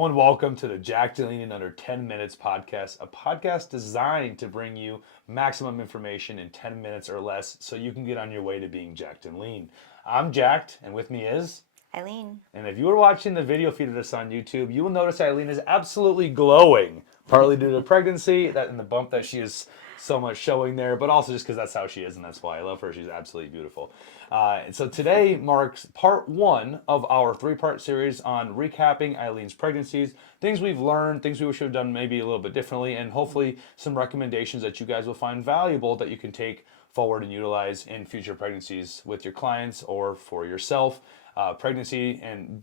Hello and welcome to the JackedNLeen in Under 10 Minutes podcast, a podcast designed to bring you maximum information in 10 minutes or less so you can get on your way to being jacked and lean. I'm jacked, and with me is Eileen. and if you were watching the video feed of this on YouTube, you will notice Eileen is absolutely glowing, partly due to pregnancy and the bump that she is so much showing there, but also just because that's how she is, and that's why I love her. She's absolutely beautiful. And so today marks part one of our three-part series on recapping Eileen's pregnancies, things we've learned, things we should have done maybe a little bit differently, and hopefully some recommendations that you guys will find valuable that you can take forward and utilize in future pregnancies with your clients or for yourself. Pregnancy and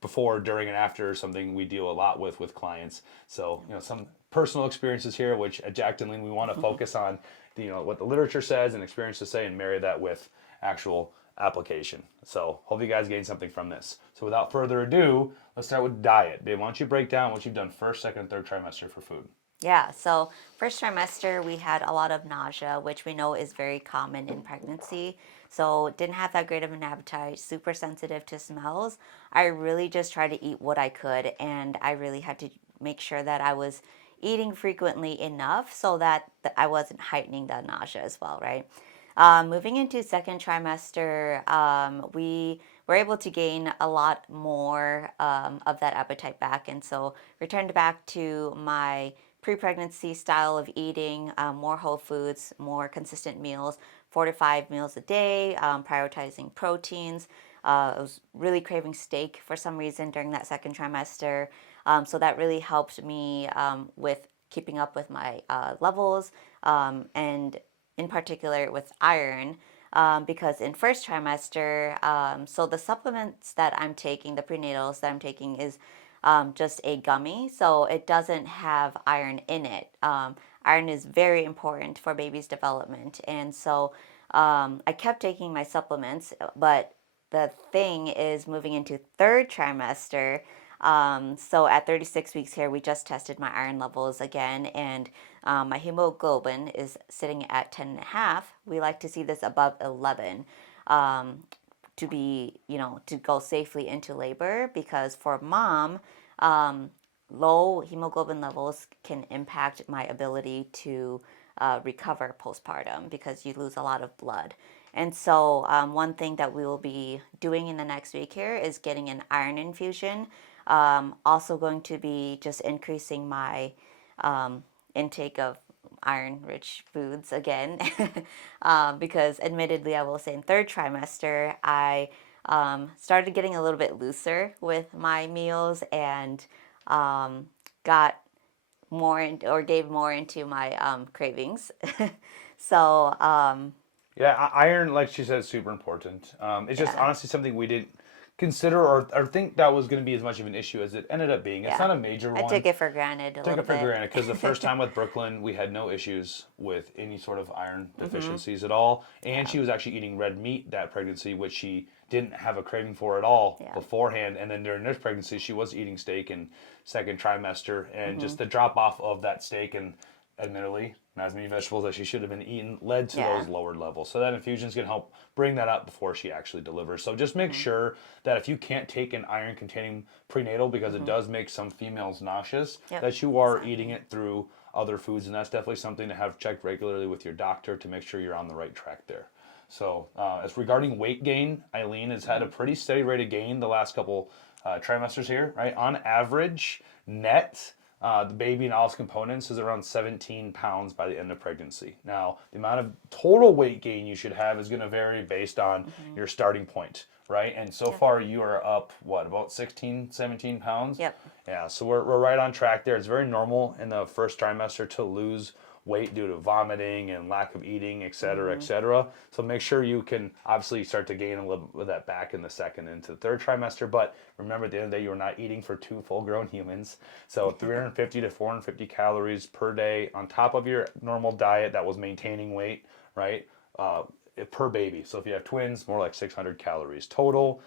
before, during, and after is something we deal a lot with clients. So some personal experiences here, which at JackedNLeen we want to focus on what the literature says and experiences say and marry that with actual application. So hope you guys gain something from this. So without further ado, let's start with diet. Babe, why don't you break down what you've done first, second, and third trimester for food? Yeah, so first trimester we had a lot of nausea, which we know is very common in pregnancy. So didn't have that great of an appetite, super sensitive to smells. I really just tried to eat what I could, and I really had to make sure that I was eating frequently enough so that I wasn't heightening the nausea as well, right? Moving into second trimester, we were able to gain a lot more of that appetite back, and so returned back to my pre-pregnancy style of eating, more whole foods, more consistent meals, 4 to 5 meals a day, prioritizing proteins. I was really craving steak for some reason during that second trimester, so that really helped me with keeping up with my levels, and in particular with iron. Because in first trimester, so the supplements that I'm taking, the prenatals that I'm taking, is just a gummy, so it doesn't have iron in it. Iron is very important for baby's development, and so I kept taking my supplements, but the thing is moving into third trimester. So at 36 weeks here, we just tested my iron levels again, and my hemoglobin is sitting at 10 and a half. We like to see this above 11. To be, to go safely into labor, because for mom, low hemoglobin levels can impact my ability to recover postpartum because you lose a lot of blood. And so one thing that we will be doing in the next week here is getting an iron infusion. Also going to be just increasing my intake of iron-rich foods again, because admittedly, I will say in third trimester, I started getting a little bit looser with my meals and got more or gave more into my cravings. So Yeah, iron, like she said, is super important. It's just yeah, honestly something we didn't consider or think that was going to be as much of an issue as it ended up being. It's yeah, not a major I one. took it for granted a Took little it for bit. granted because the first time with Brooklyn, we had no issues with any sort of iron deficiencies at all. And Yeah, she was actually eating red meat that pregnancy, which she didn't have a craving for at all yeah, beforehand. And then during this pregnancy, she was eating steak in second trimester. And just the drop off of that steak and admittedly not as many vegetables as she should have been eating led to yeah, those lowered levels. So that infusion is going to help bring that up before she actually delivers. So just make sure that if you can't take an iron containing prenatal, because it does make some females nauseous, yep, that you are eating exactly. it through other foods. And that's definitely something to have checked regularly with your doctor to make sure you're on the right track there. So as regarding weight gain, Eileen has had a pretty steady rate of gain the last couple trimesters here, right? On average, net, the baby and all its components is around 17 pounds by the end of pregnancy. Now, the amount of total weight gain you should have is going to vary based on your starting point, right? And so Yep, far, you are up, what, about 16, 17 pounds? yep, Yeah, so we're right on track there. It's very normal in the first trimester to lose weight due to vomiting and lack of eating, et cetera, et cetera. So make sure you can obviously start to gain a little bit of that back in the second into the third trimester. But remember, at the end of the day, you're not eating for two full-grown humans. So 350 to 450 calories per day on top of your normal diet that was maintaining weight, right? Per baby. So if you have twins, more like 600 calories total.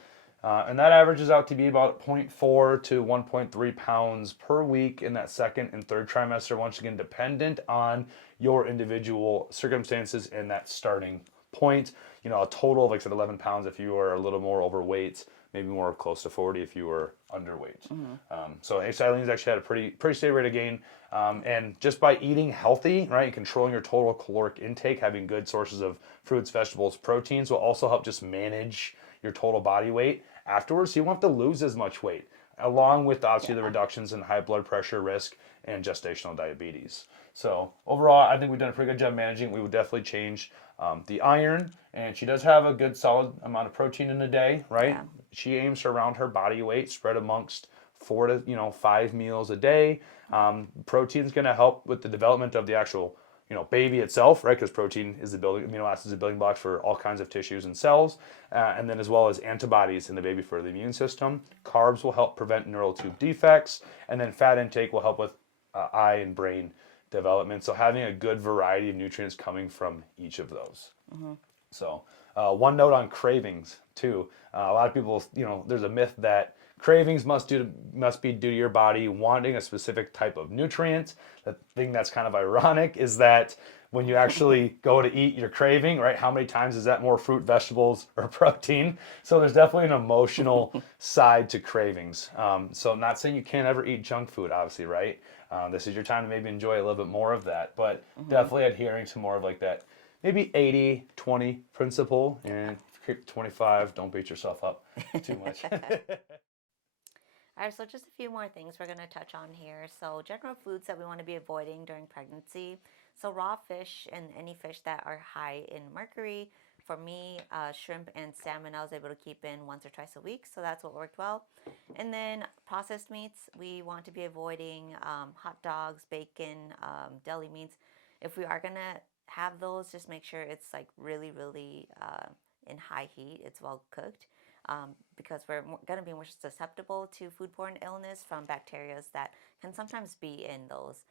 And that averages out to be about 0.4 to 1.3 pounds per week in that second and third trimester, once again, dependent on your individual circumstances and that starting point. You know, a total of, like I said, 11 pounds if you are a little more overweight, maybe more close to 40 if you were underweight. So Eileen's actually had a pretty steady rate of gain. And just by eating healthy, right, and controlling your total caloric intake, having good sources of fruits, vegetables, proteins will also help just manage your total body weight afterwards. So you won't have to lose as much weight, along with obviously the reductions in high blood pressure risk and gestational diabetes. So overall, I think we've done a pretty good job managing. We would definitely change the iron, and she does have a good solid amount of protein in a day, right? Yeah. She aims for around her body weight spread amongst 4 to 5 meals a day. Protein is going to help with the development of the actual baby itself, right? Because protein is the building, amino acids, the building blocks for all kinds of tissues and cells, and then as well as antibodies in the baby for the immune system. Carbs will help prevent neural tube defects, and then fat intake will help with eye and brain development. So having a good variety of nutrients coming from each of those. So one note on cravings too. A lot of people, there's a myth that cravings must be due to your body wanting a specific type of nutrient. The thing that's kind of ironic is that when you actually go to eat your craving, right, how many times is that more fruit, vegetables, or protein? So there's definitely an emotional side to cravings. So not saying you can't ever eat junk food, obviously, right? This is your time to maybe enjoy a little bit more of that, but definitely adhering to more of like that maybe 80-20 principle, and if you keep 25, don't beat yourself up too much. All right, so just a few more things we're going to touch on here. So general foods that we want to be avoiding during pregnancy. So raw fish and any fish that are high in mercury. For me, shrimp and salmon I was able to keep in once or twice a week, so that's what worked well. And then processed meats, we want to be avoiding hot dogs, bacon, deli meats. If we are going to have those, just make sure it's like really, really in high heat, it's well cooked. Because we're going to be more susceptible to foodborne illness from bacteria that can sometimes be in those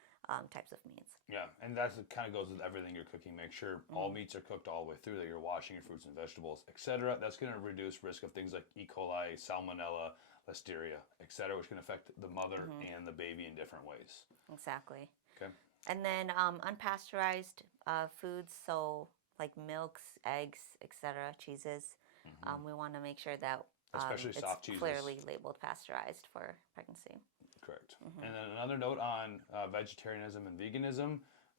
types of meats. Yeah, and that kind of goes with everything you're cooking. Make sure all meats are cooked all the way through, that you're washing your fruits and vegetables, etc. That's going to reduce risk of things like E. coli, salmonella, listeria, etc., which can affect the mother and the baby in different ways. Exactly. Okay. And then unpasteurized foods, so like milks, eggs, etc., cheeses. We want to make sure that Especially it's soft cheeses. clearly labeled pasteurized for pregnancy. Correct. And then another note on vegetarianism and veganism,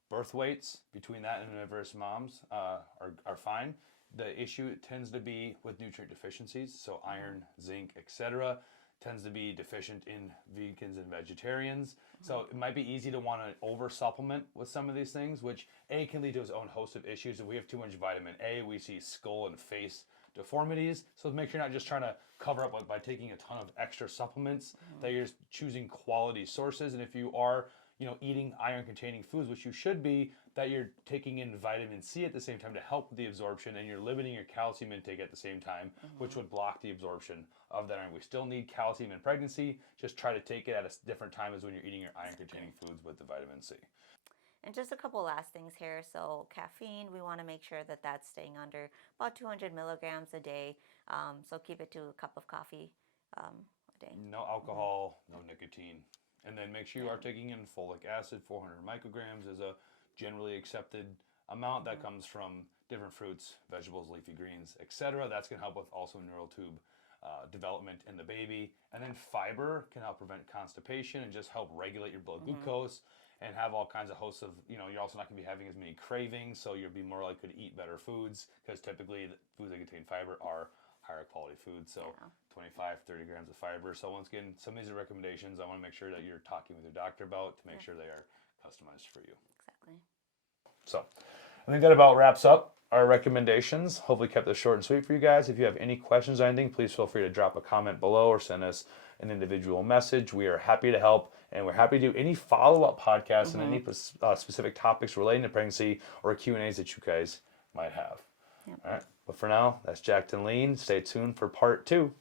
birth weights between that and omnivorous moms are fine. The issue tends to be with nutrient deficiencies, so iron, zinc, etc. tends to be deficient in vegans and vegetarians. So it might be easy to want to over supplement with some of these things, which A, can lead to its own host of issues. If we have too much vitamin A, we see skull and face deformities. So make sure you're not just trying to cover up by taking a ton of extra supplements, that you're just choosing quality sources. And if you are eating iron containing foods, which you should be, that you're taking in vitamin C at the same time to help with the absorption, and you're limiting your calcium intake at the same time, which would block the absorption of that iron. We still need calcium in pregnancy, just try to take it at a different time as when you're eating your iron containing foods with the vitamin C. And just a couple last things here. So caffeine, we want to make sure that that's staying under about 200 milligrams a day. So keep it to a cup of coffee a day. No alcohol, no nicotine. And then make sure you are taking in folic acid. 400 micrograms is a generally accepted amount that comes from different fruits, vegetables, leafy greens, etc. That's going to help with also neural tube development in the baby. And then fiber can help prevent constipation and just help regulate your blood glucose and have all kinds of hosts of, you're also not going to be having as many cravings, so you'll be more likely to eat better foods, because typically the foods that contain fiber are higher quality foods. So 25, 30 grams of fiber. So once again, some of these are recommendations I want to make sure that you're talking with your doctor about to make sure they are customized for you. Exactly. So I think that about wraps up our recommendations. Hopefully kept this short and sweet for you guys. If you have any questions or anything, please feel free to drop a comment below or send us an individual message. We are happy to help, and we're happy to do any follow-up podcasts and any specific topics relating to pregnancy or Q&As that you guys might have. All right. But for now, that's JackedNLeen. Stay tuned for part 2.